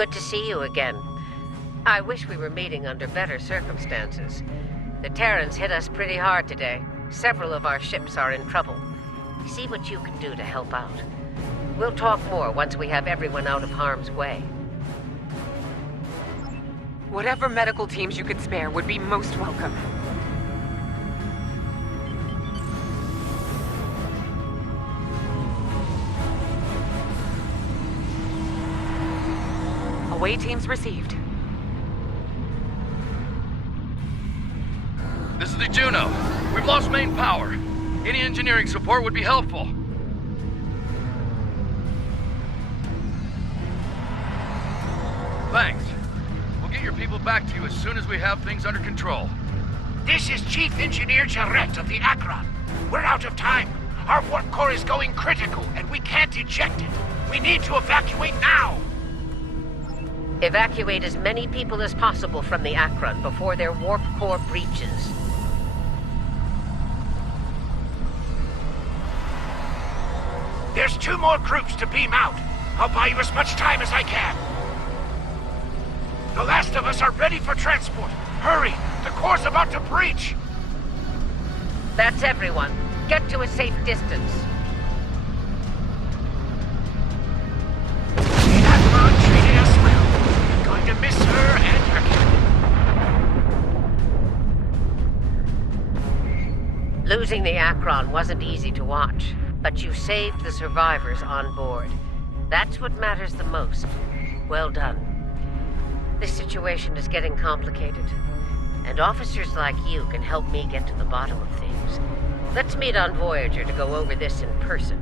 Good to see you again. I wish we were meeting under better circumstances. The Terrans hit us pretty hard today. Several of our ships are in trouble. See what you can do to help out. We'll talk more once we have everyone out of harm's way. Whatever medical teams you could spare would be most welcome. Away teams received. This is the Juno. We've lost main power. Any engineering support would be helpful. Thanks. We'll get your people back to you as soon as we have things under control. This is Chief Engineer Jarrett of the Akron. We're out of time. Our warp core is going critical, and we can't eject it. We need to evacuate now! Evacuate as many people as possible from the Akron before their warp core breaches. There's 2 more groups to beam out. I'll buy you as much time as I can. The last of us are ready for transport. Hurry! The core's about to breach! That's everyone. Get to a safe distance. The Admiral treated us well. We're going to miss her and her captain. Losing the Akron wasn't easy to watch, but you saved the survivors on board. That's what matters the most. Well done. This situation is getting complicated, and officers like you can help me get to the bottom of things. Let's meet on Voyager to go over this in person.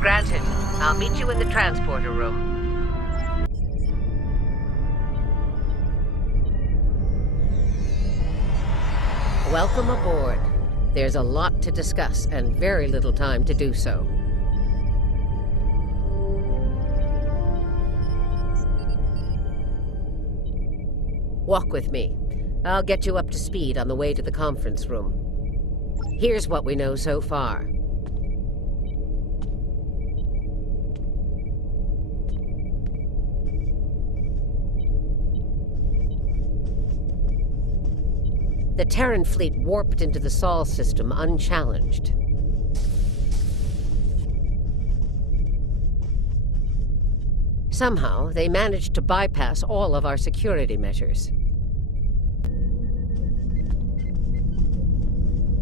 Granted. I'll meet you in the transporter room. Welcome aboard. There's a lot to discuss, and very little time to do so. Walk with me. I'll get you up to speed on the way to the conference room. Here's what we know so far. The Terran fleet warped into the Sol system unchallenged. Somehow, they managed to bypass all of our security measures.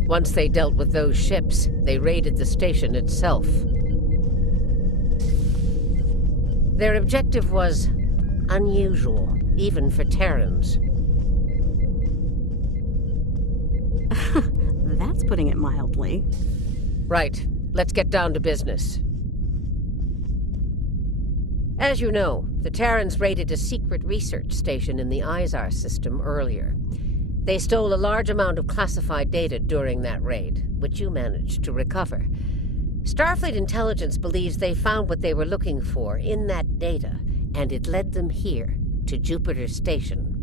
Once they dealt with those ships, they raided the station itself. Their objective was unusual, even for Terrans. That's putting it mildly. Right. Let's get down to business. As you know, the Terrans raided a secret research station in the Izar system earlier. They stole a large amount of classified data during that raid, which you managed to recover. Starfleet intelligence believes they found what they were looking for in that data, and it led them here, to Jupiter Station.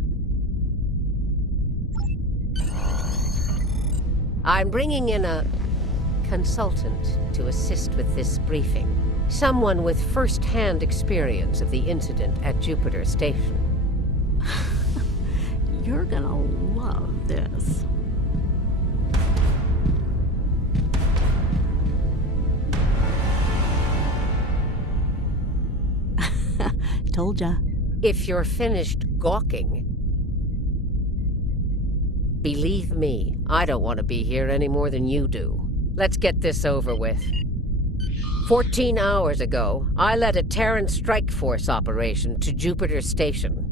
I'm bringing in a consultant to assist with this briefing. Someone with first-hand experience of the incident at Jupiter Station. You're gonna love this. Told ya. If you're finished gawking, believe me, I don't want to be here any more than you do. Let's get this over with. 14 hours ago, I led a Terran strike force operation to Jupiter Station.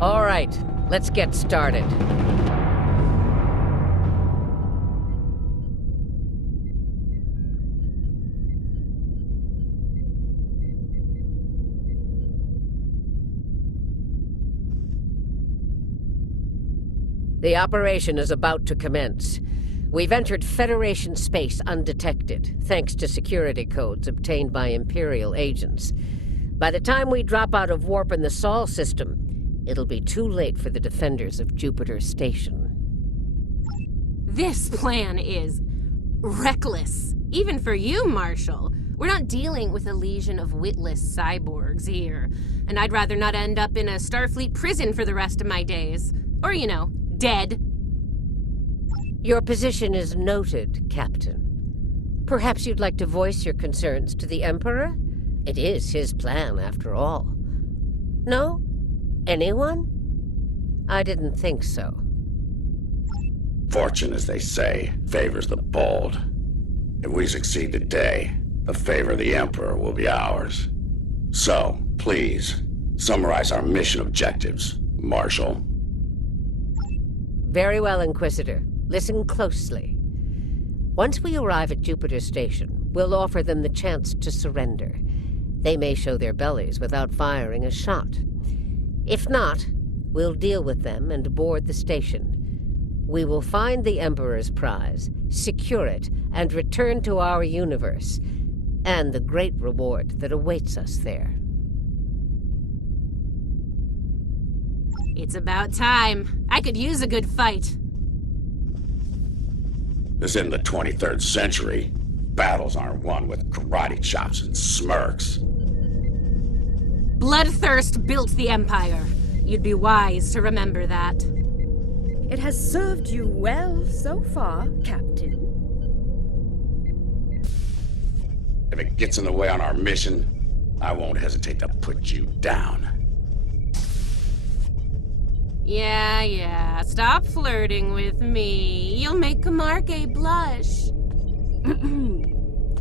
All right, let's get started. The operation is about to commence. We've entered Federation space undetected, thanks to security codes obtained by Imperial agents. By the time we drop out of warp in the Sol system, it'll be too late for the defenders of Jupiter Station. This plan is reckless. Even for you, Marshal. We're not dealing with a legion of witless cyborgs here. And I'd rather not end up in a Starfleet prison for the rest of my days. Or, dead. Your position is noted, Captain. Perhaps you'd like to voice your concerns to the Emperor? It is his plan, after all. No? Anyone? I didn't think so. Fortune, as they say, favors the bold. If we succeed today, the favor of the Emperor will be ours. So, please, summarize our mission objectives, Marshal. Very well, Inquisitor. Listen closely. Once we arrive at Jupiter Station, we'll offer them the chance to surrender. They may show their bellies without firing a shot. If not, we'll deal with them and board the station. We will find the Emperor's prize, secure it, and return to our universe, and the great reward that awaits us there. It's about time. I could use a good fight. This isn't the 23rd century. Battles aren't won with karate chops and smirks. Bloodthirst built the Empire. You'd be wise to remember that. It has served you well so far, Captain. If it gets in the way on our mission, I won't hesitate to put you down. Yeah, stop flirting with me. You'll make Camargue blush.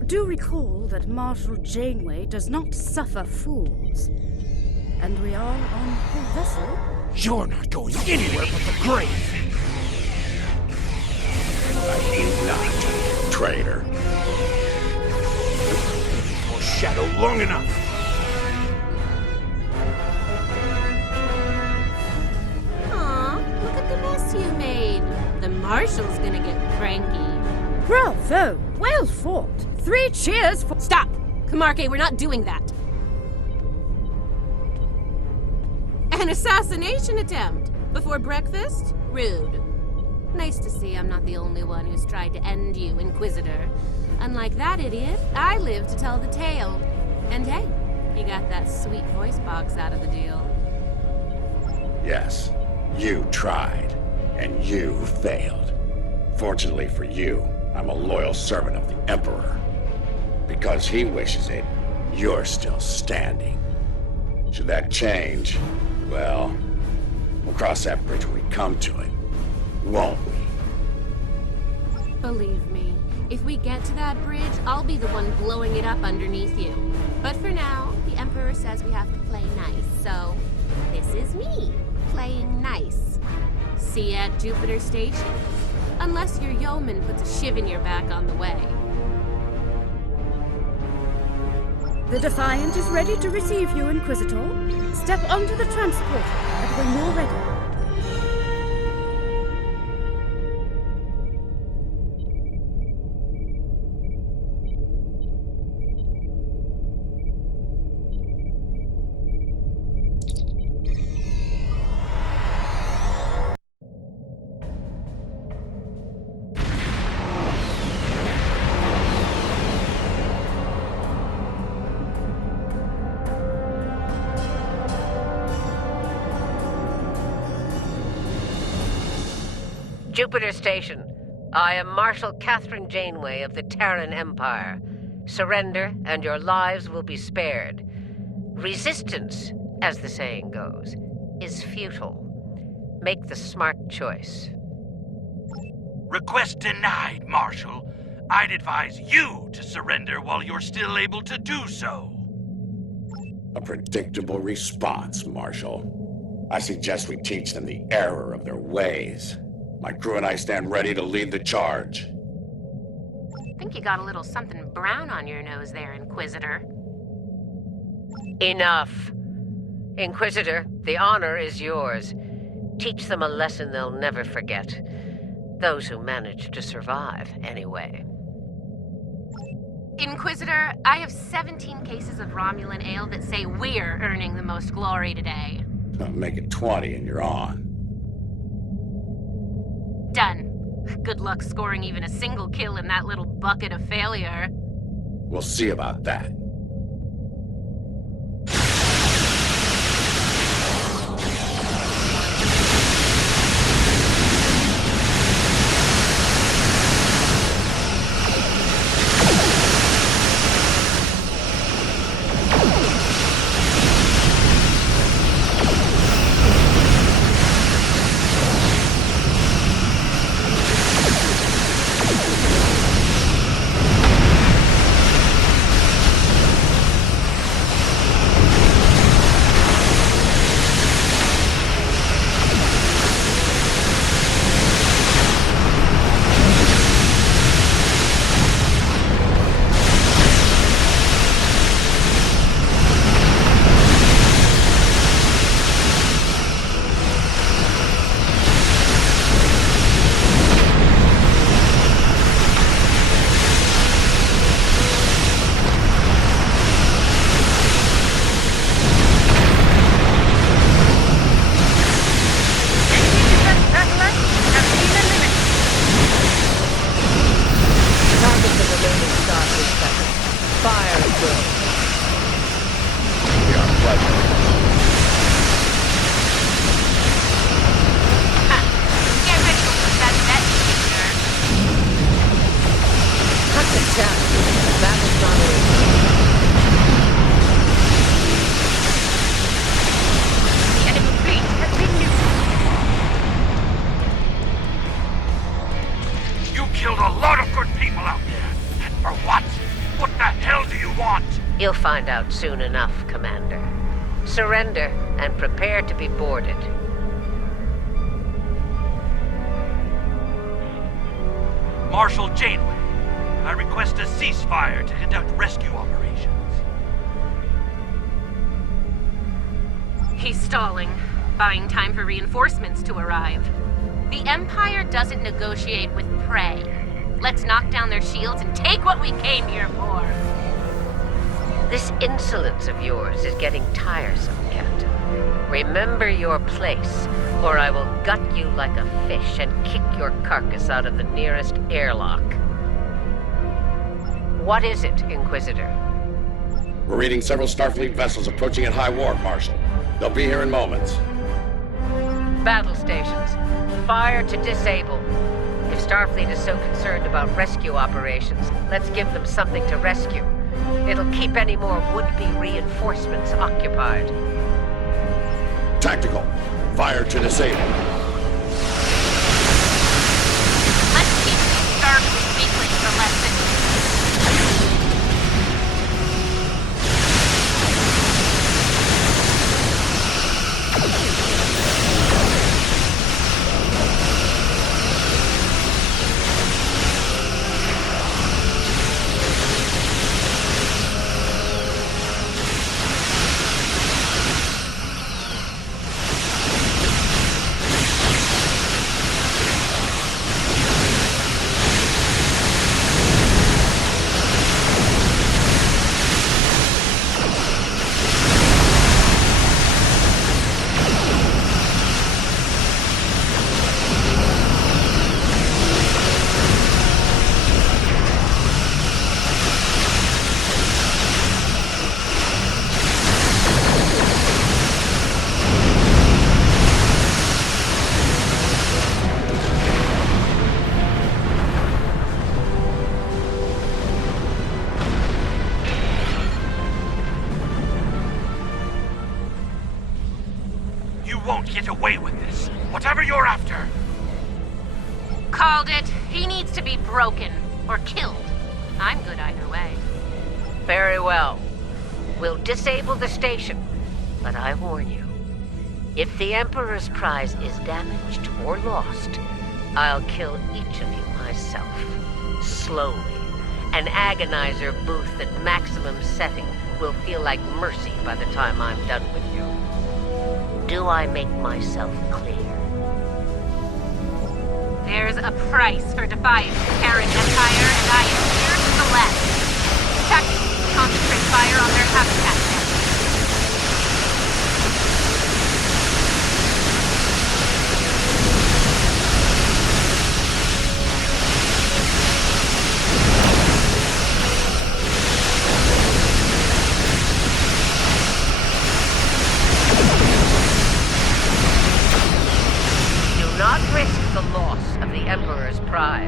Do recall that Marshal Janeway does not suffer fools. And we are on her vessel. You're not going anywhere but the grave. I ain't not, traitor. Your shadow long enough. Look at the mess you made. The Marshal's gonna get cranky. Bravo! Well fought! 3 cheers for— Stop! Camargue, we're not doing that. An assassination attempt? Before breakfast? Rude. Nice to see I'm not the only one who's tried to end you, Inquisitor. Unlike that idiot, I live to tell the tale. And hey, you got that sweet voice box out of the deal. Yes, you tried, and you failed. Fortunately for you, I'm a loyal servant of the Emperor. Because he wishes it, you're still standing. Should that change, well, we'll cross that bridge when we come to it, won't we? Believe me, if we get to that bridge, I'll be the one blowing it up underneath you. But for now, the Emperor says we have to play nice, so this is me, playing nice. See you at Jupiter Station. Unless your yeoman puts a shiv in your back on the way. The Defiant is ready to receive you, Inquisitor. Step onto the transporter and when you're ready. Jupiter Station. I am Marshal Catherine Janeway of the Terran Empire. Surrender, and your lives will be spared. Resistance, as the saying goes, is futile. Make the smart choice. Request denied, Marshal. I'd advise you to surrender while you're still able to do so. A predictable response, Marshal. I suggest we teach them the error of their ways. My crew and I stand ready to lead the charge. Think you got a little something brown on your nose there, Inquisitor. Enough. Inquisitor, the honor is yours. Teach them a lesson they'll never forget. Those who manage to survive, anyway. Inquisitor, I have 17 cases of Romulan ale that say we're earning the most glory today. Make it 20 and you're on. Done. Good luck scoring even a single kill in that little bucket of failure. We'll see about that. You'll find out soon enough, Commander. Surrender and prepare to be boarded. Marshal Janeway, I request a ceasefire to conduct rescue operations. He's stalling, buying time for reinforcements to arrive. The Empire doesn't negotiate with prey. Let's knock down their shields and take what we came here for. This insolence of yours is getting tiresome, Captain. Remember your place, or I will gut you like a fish and kick your carcass out of the nearest airlock. What is it, Inquisitor? We're reading several Starfleet vessels approaching at high warp, Marshal. They'll be here in moments. Battle stations. Fire to disable. If Starfleet is so concerned about rescue operations, let's give them something to rescue. It'll keep any more would-be reinforcements occupied. Tactical. Fire to disable. Let's keep these Starfleet weaklings a lesson. Get away with this. Whatever you're after. Called it. He needs to be broken or killed. I'm good either way. Very well. We'll disable the station, but I warn you, if the Emperor's prize is damaged or lost, I'll kill each of you myself. Slowly. An agonizer booth at maximum setting will feel like mercy by the time I'm done with you. Do I make myself clear? There's a price for defying the Terran Empire, and I am here to the left. Tactics, concentrate fire on their habitat.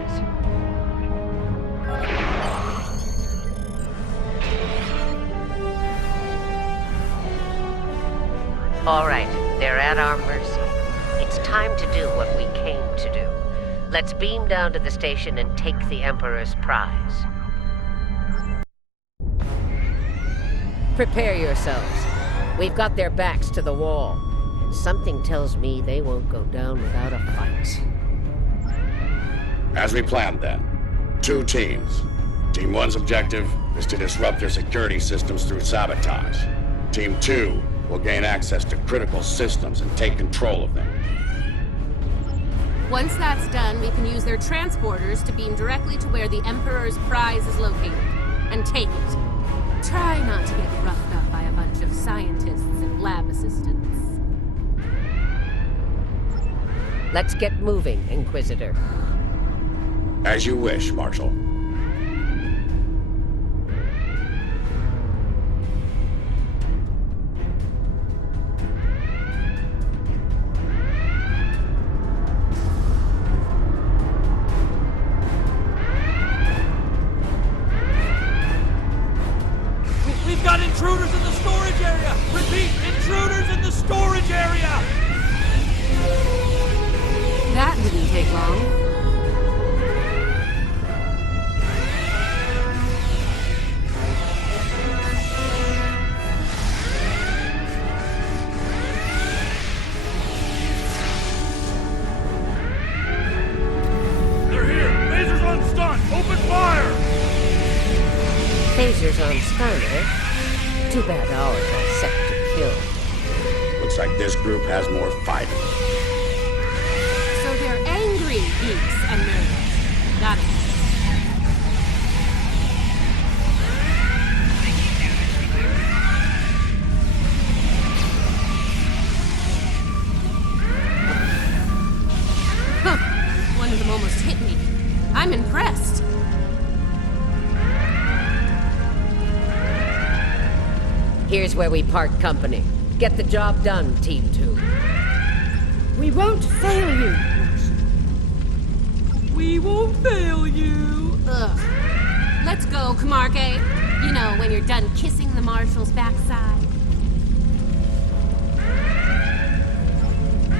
prize. All right, they're at our mercy. It's time to do what we came to do. Let's beam down to the station and take the Emperor's prize. Prepare yourselves. We've got their backs to the wall, and something tells me they won't go down without a fight. As we planned then, 2 teams. Team 1's objective is to disrupt their security systems through sabotage. Team 2 will gain access to critical systems and take control of them. Once that's done, we can use their transporters to beam directly to where the Emperor's prize is located, and take it. Try not to get roughed up by a bunch of scientists and lab assistants. Let's get moving, Inquisitor. As you wish, Marshal. We've got intruders in the storage area! Repeat, intruders in the storage area! That didn't take long. They're here! Lasers on stun! Open fire! Phasers on stun, eh? Too bad ours are set to kill. Looks like this group has more fighting. So they're angry geeks and nerds. Got it. Huh. One of them almost hit me. I'm impressed. Here's where we part company. Get the job done, Team 2. We won't fail you. We won't fail you. Ugh. Let's go, Camargue. You know, when you're done kissing the Marshal's backside.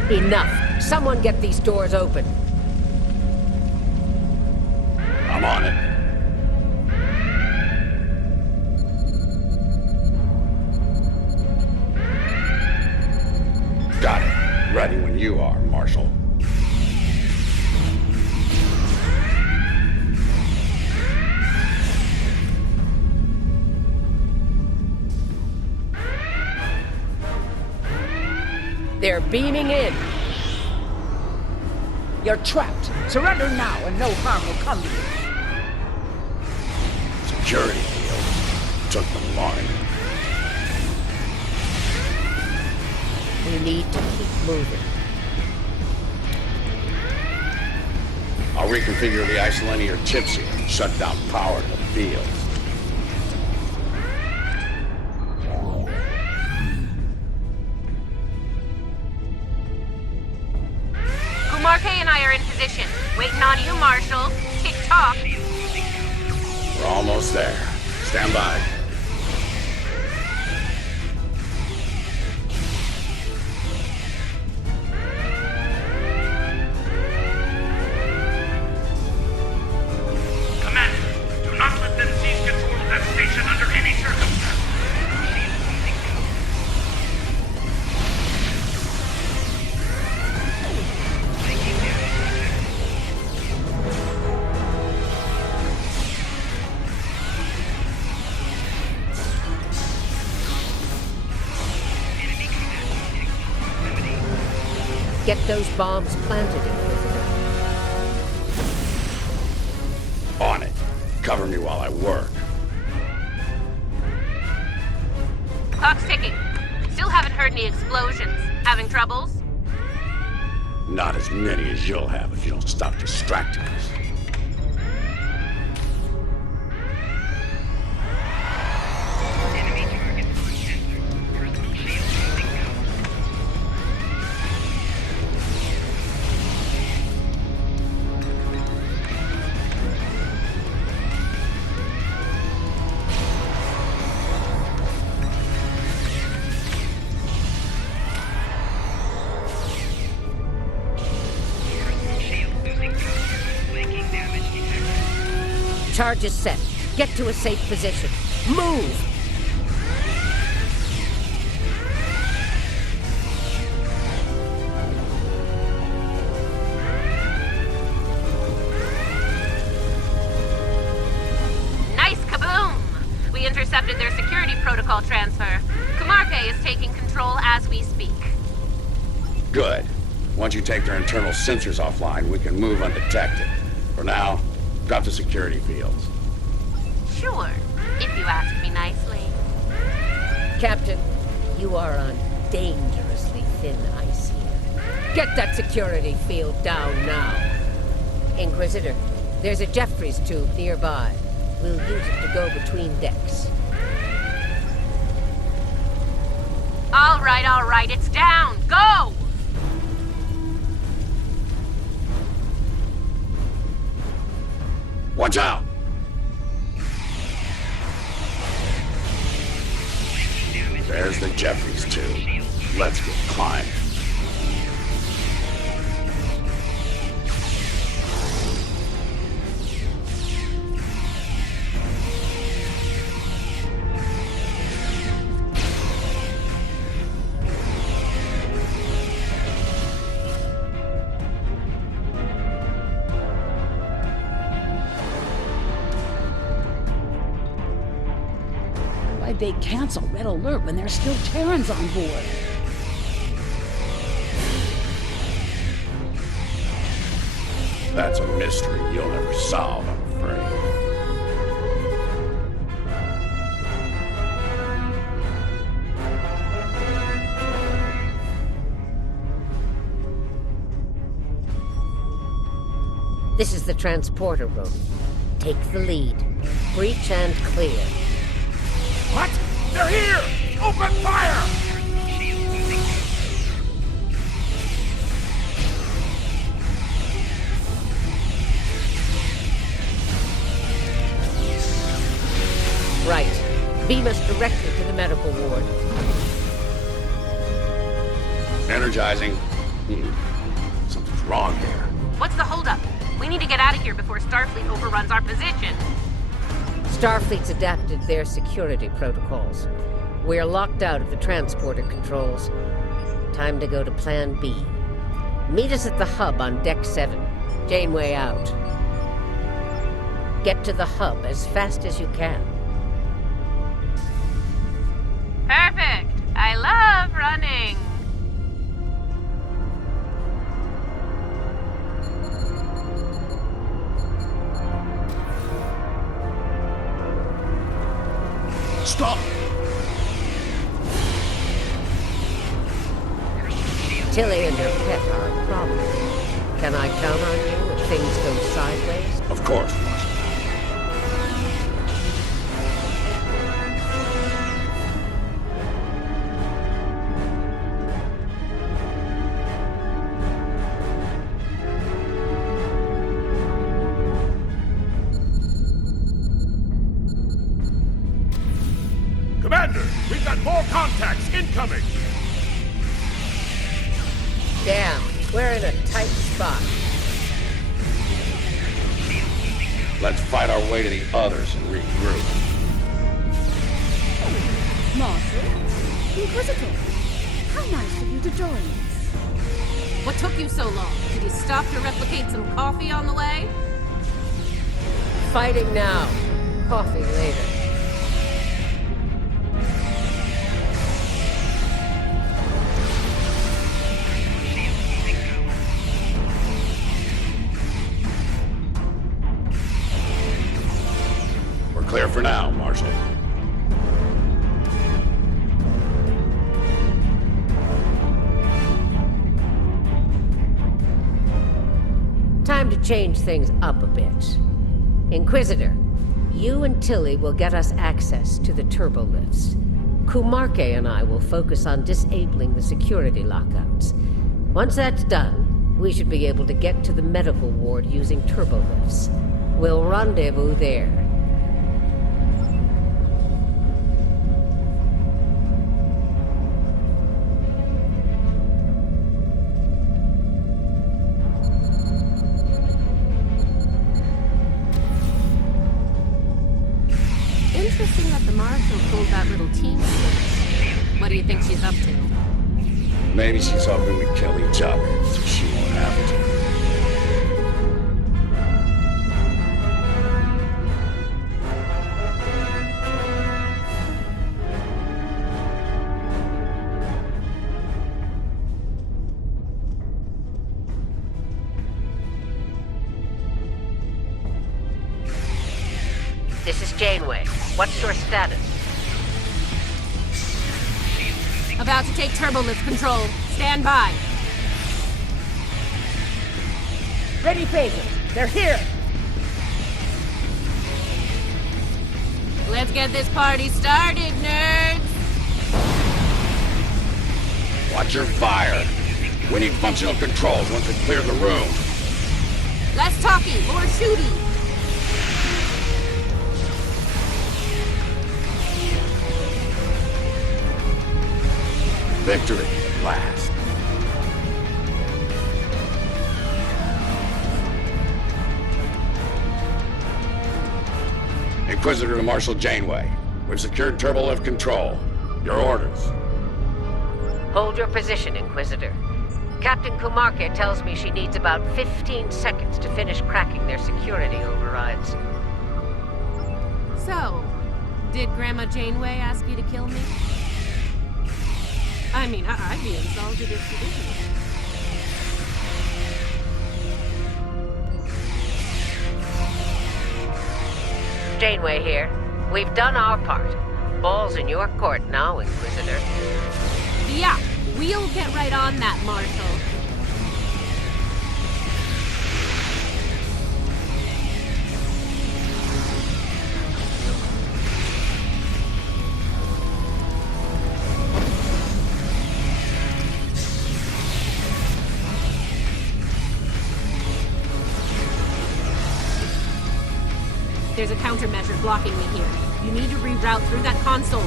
Enough. Someone get these doors open. I'm on it. Got it. Ready when you are, Marshal. They're beaming in. You're trapped. Surrender now and no harm will come to you. Security deal. Took them long enough. We need to keep moving. I'll reconfigure the isolinear chips here and shut down power to the field. Kumarke and I are in position. Waiting on you, Marshal. Tick-tock. We're almost there. Stand by. Commander, do not let them seize control of that station under any circumstances. Get those bombs planted, Inquisitor. On it. Cover me while I work. Clock's ticking. Still haven't heard any explosions. Having troubles? Not as many as you'll have if you don't stop distracting us. charge is set. Get to a safe position. Move! Nice kaboom! We intercepted their security protocol transfer. Kumarke is taking control as we speak. Good. Once you take their internal sensors offline, we can move undetected. For now, drop the security fields. Sure, if you ask me nicely. Captain, you are on dangerously thin ice here. Get that security field down now. Inquisitor, there's a Jeffries tube nearby. We'll use it to go between decks. All right, it's down. Go! Watch out! There's the Jeffries tube. Let's get climbing. Why'd they cancel Red Alert when there's still Terrans on board? That's a mystery you'll never solve, I'm afraid. This is the transporter room. Take the lead. Breach and clear. What? They're here! Open fire! Right. Beam us directly to the medical ward. Energizing. Something's wrong here. What's the holdup? We need to get out of here before Starfleet overruns our position. Starfleet's adapted their security protocols. We're locked out of the transporter controls. Time to go to Plan B. Meet us at the hub on Deck 7. Janeway out. Get to the hub as fast as you can. Perfect. I love running. Stop! Tilly and her pet are a problem. Can I count on you if things go sideways? Of course, Marshal. Commander, we've got more contacts incoming! Damn, we're in a tight spot. Let's fight our way to the others and regroup. Marshal? Inquisitor? How nice of you to join us. What took you so long? Did you stop to replicate some coffee on the way? Fighting now. Coffee later. Clear for now, Marshal. Time to change things up a bit. Inquisitor, you and Tilly will get us access to the turbo lifts. Kumarke and I will focus on disabling the security lockouts. Once that's done, we should be able to get to the medical ward using turbo lifts. We'll rendezvous there. do you think she's up to? Maybe she's hoping we kill each other, so she won't have to. This is Janeway. What's your status? About to take turbolift control. Stand by. Ready phasers. They're here. Let's get this party started, nerds! Watch your fire. We need functional controls once we clear the room. Less talking, more shooting. Victory at last. Inquisitor to Marshal Janeway. We've secured turbolift control. Your orders. Hold your position, Inquisitor. Captain Kumarke tells me she needs about 15 seconds to finish cracking their security overrides. So, did Grandma Janeway ask you to kill me? I mean, I'd be insulted if she didn't. Janeway here. We've done our part. Ball's in your court now, Inquisitor. Yeah, we'll get right on that, Marshal. There's a countermeasure blocking me here. You need to reroute through that console.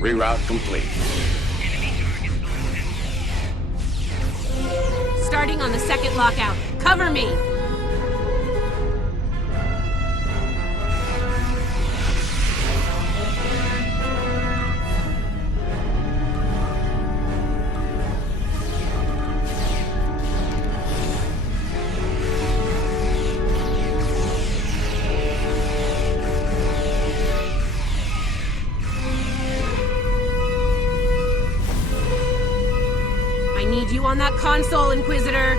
Reroute complete. Starting on the second lockout. Cover me! I need you on that console, Inquisitor!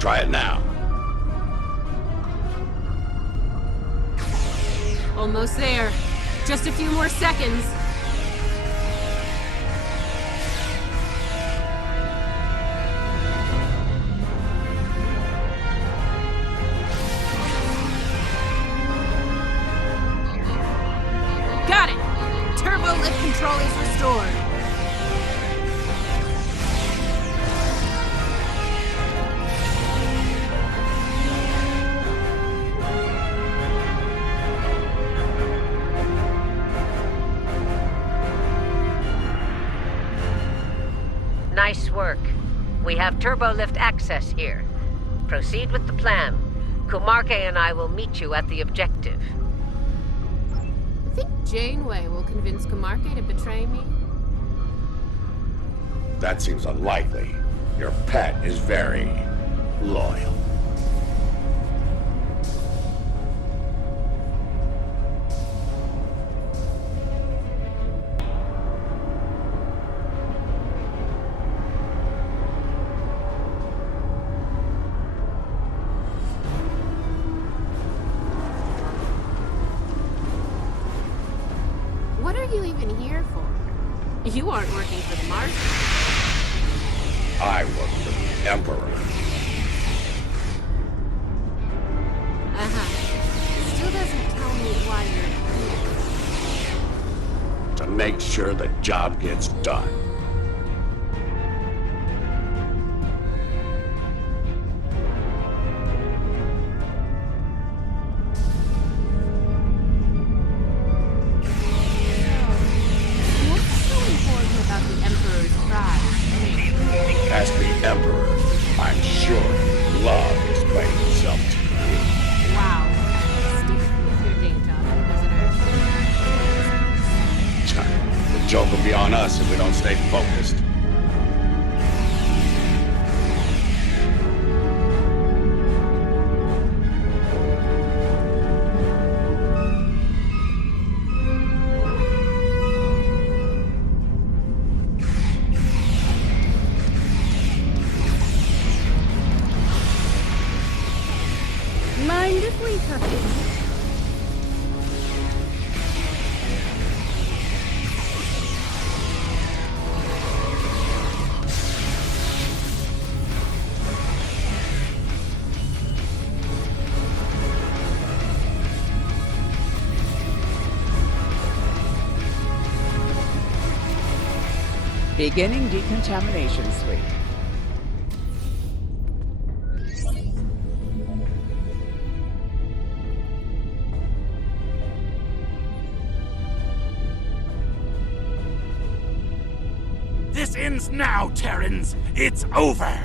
Try it now. Almost there. Just a few more seconds. Got it! Turbo lift control is restored. Nice work. We have turbolift access here. Proceed with the plan. Kumarke and I will meet you at the objective. I think Janeway will convince Kumarke to betray me. That seems unlikely. Your pet is very loyal. What are you even here for? You aren't working for the Martians. I work for the Emperor. It still doesn't tell me why you're here. To make sure the job gets done. Joke will be on us if we don't stay focused. Mind if we cut in? Beginning decontamination sweep. This ends now, Terrans. It's over.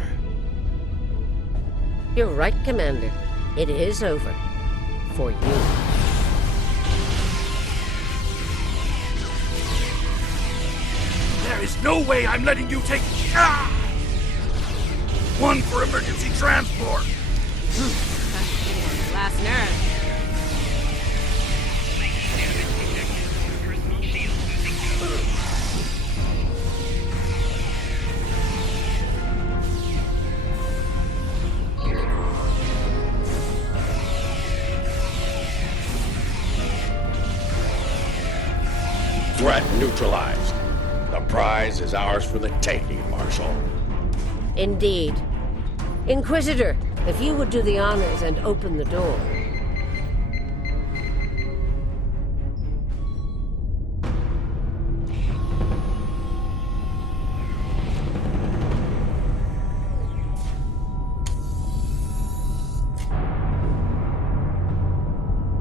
You're right, Commander. It is over. For you. There is no way I'm letting you take... Ah! One for emergency transport. Last nerve. Threat neutralized. The prize is ours for the taking, Marshal. Indeed. Inquisitor, if you would do the honors and open the door.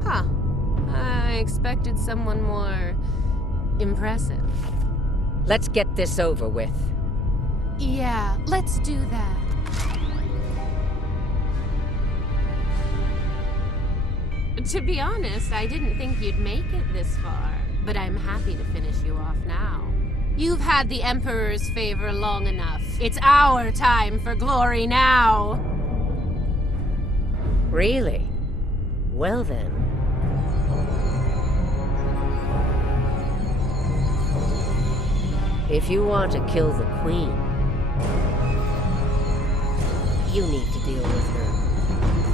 Huh. I expected someone more impressive. Let's get this over with. Yeah, let's do that. To be honest, I didn't think you'd make it this far, but I'm happy to finish you off now. You've had the Emperor's favor long enough. It's our time for glory now! Really? Well then. If you want to kill the Queen, you need to deal with her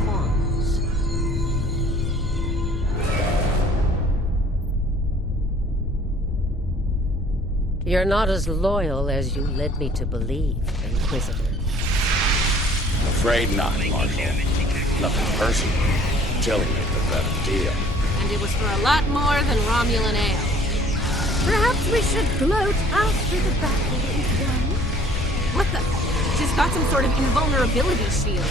pawns. You're not as loyal as you led me to believe, Inquisitor. Afraid not, Marshal. Nothing personal. Tilly made the better deal. And it was for a lot more than Romulan ale. Perhaps we should gloat after the battle is won. What the? She's got some sort of invulnerability shield.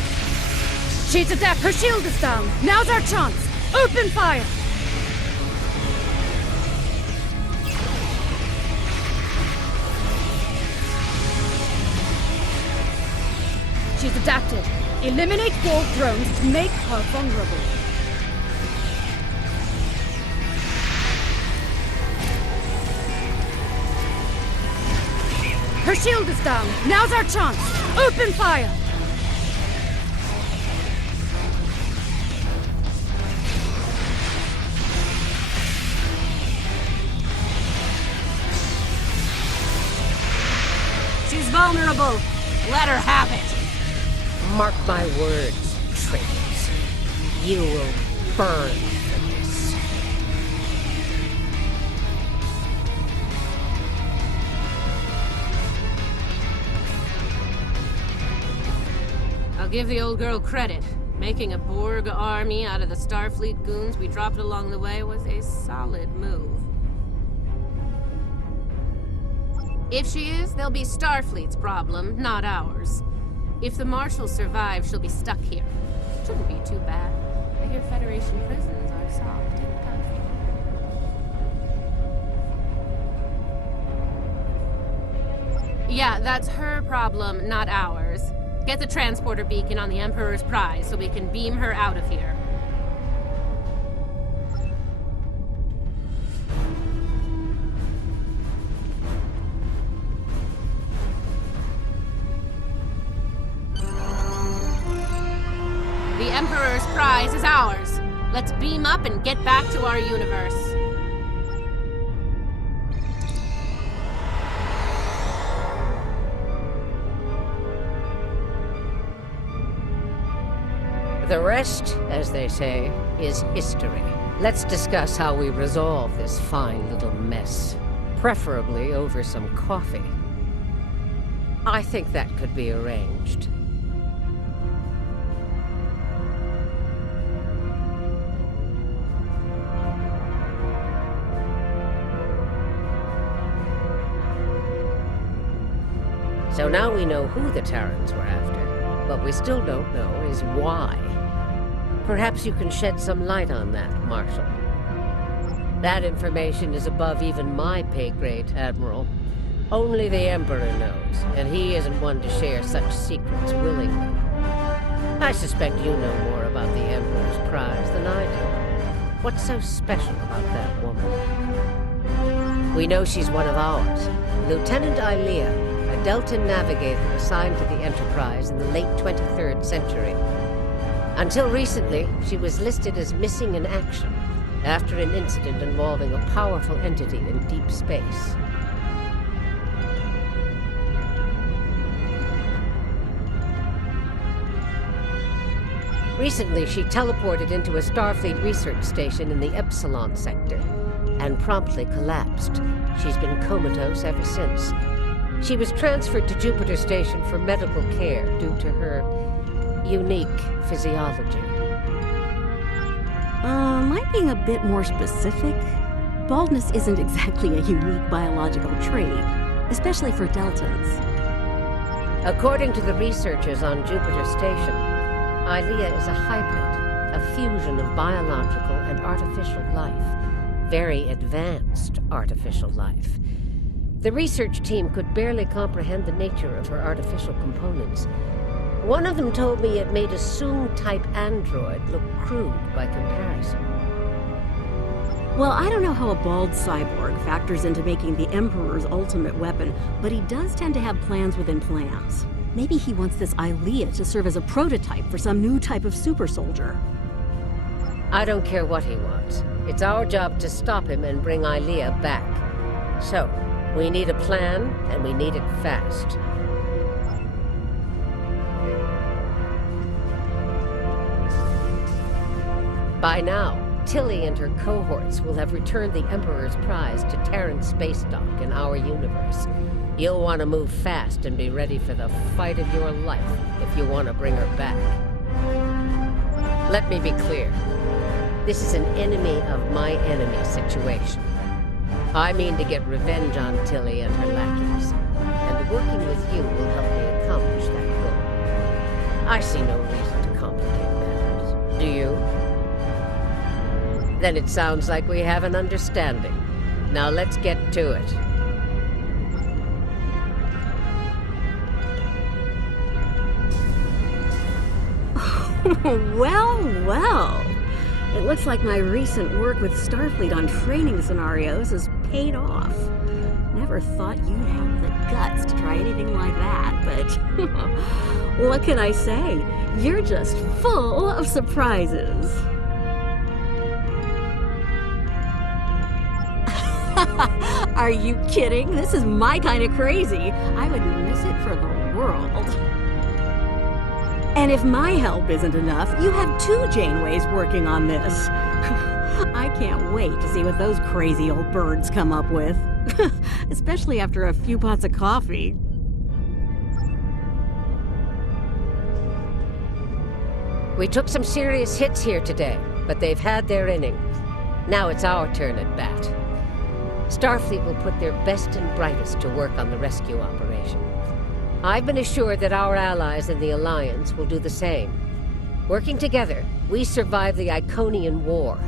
She's attacked. Her shield is down. Now's our chance. Open fire. She's adapted. Eliminate wall drones to make her vulnerable. Her shield is down. Now's our chance. Open fire! She's vulnerable. Let her have it. Mark my words, traitors. You will burn for this. I'll give the old girl credit. Making a Borg army out of the Starfleet goons we dropped along the way was a solid move. If she is, they'll be Starfleet's problem, not ours. If the Marshal survives, she'll be stuck here. Shouldn't be too bad. I hear Federation prisons are soft and comfy. Yeah, that's her problem, not ours. Get the transporter beacon on the Emperor's prize so we can beam her out of here. Emperor's prize is ours. Let's beam up and get back to our universe. The rest, as they say, is history. Let's discuss how we resolve this fine little mess. Preferably over some coffee. I think that could be arranged. So now we know who the Terrans were after. What we still don't know is why. Perhaps you can shed some light on that, Marshal. That information is above even my pay grade, Admiral. Only the Emperor knows, and he isn't one to share such secrets willingly. I suspect you know more about the Emperor's prize than I do. What's so special about that woman? We know she's one of ours. Lieutenant Ilea, a Delta navigator assigned to the Enterprise in the late 23rd century. Until recently, she was listed as missing in action after an incident involving a powerful entity in deep space. Recently, she teleported into a Starfleet research station in the Epsilon sector and promptly collapsed. She's been comatose ever since. She was transferred to Jupiter Station for medical care due to her unique physiology. Am I being a bit more specific? Baldness isn't exactly a unique biological trait, especially for Deltans. According to the researchers on Jupiter Station, Ilea is a hybrid, a fusion of biological and artificial life. Very advanced artificial life. The research team could barely comprehend the nature of her artificial components. One of them told me it made a Soong-type android look crude by comparison. Well, I don't know how a bald cyborg factors into making the Emperor's ultimate weapon, but he does tend to have plans within plans. Maybe he wants this Ilea to serve as a prototype for some new type of super soldier. I don't care what he wants. It's our job to stop him and bring Ilea back. So, we need a plan, and we need it fast. By now, Tilly and her cohorts will have returned the Emperor's prize to Terran space dock in our universe. You'll want to move fast and be ready for the fight of your life if you want to bring her back. Let me be clear. This is an enemy of my enemy situation. I mean to get revenge on Tilly and her lackeys, and working with you will help me accomplish that goal. I see no reason to complicate matters. Do you? Then it sounds like we have an understanding. Now let's get to it. Well, well. It looks like my recent work with Starfleet on training scenarios has paid off. Never thought you'd have the guts to try anything like that, but what can I say? You're just full of surprises. Are you kidding? This is my kind of crazy. I wouldn't miss it for the world. And if my help isn't enough, you have 2 Janeways working on this. I can't wait to see what those crazy old birds come up with. Especially after a few pots of coffee. We took some serious hits here today, but they've had their innings. Now it's our turn at bat. Starfleet will put their best and brightest to work on the rescue operation. I've been assured that our allies in the Alliance will do the same. Working together, we survived the Iconian War.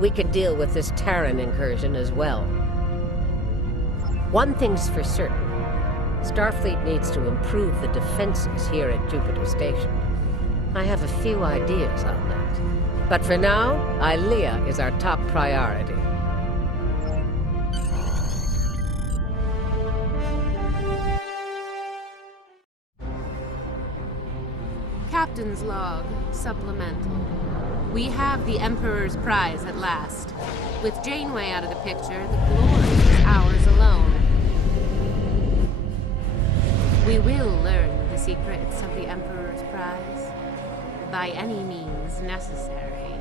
We can deal with this Terran incursion as well. One thing's for certain. Starfleet needs to improve the defenses here at Jupiter Station. I have a few ideas on that. But for now, Ilea is our top priority. Captain's log, supplemental. We have the Emperor's prize at last. With Janeway out of the picture, the glory is ours alone. We will learn the secrets of the Emperor's prize, by any means necessary.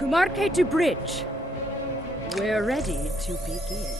Kumarke to bridge. We're ready to begin.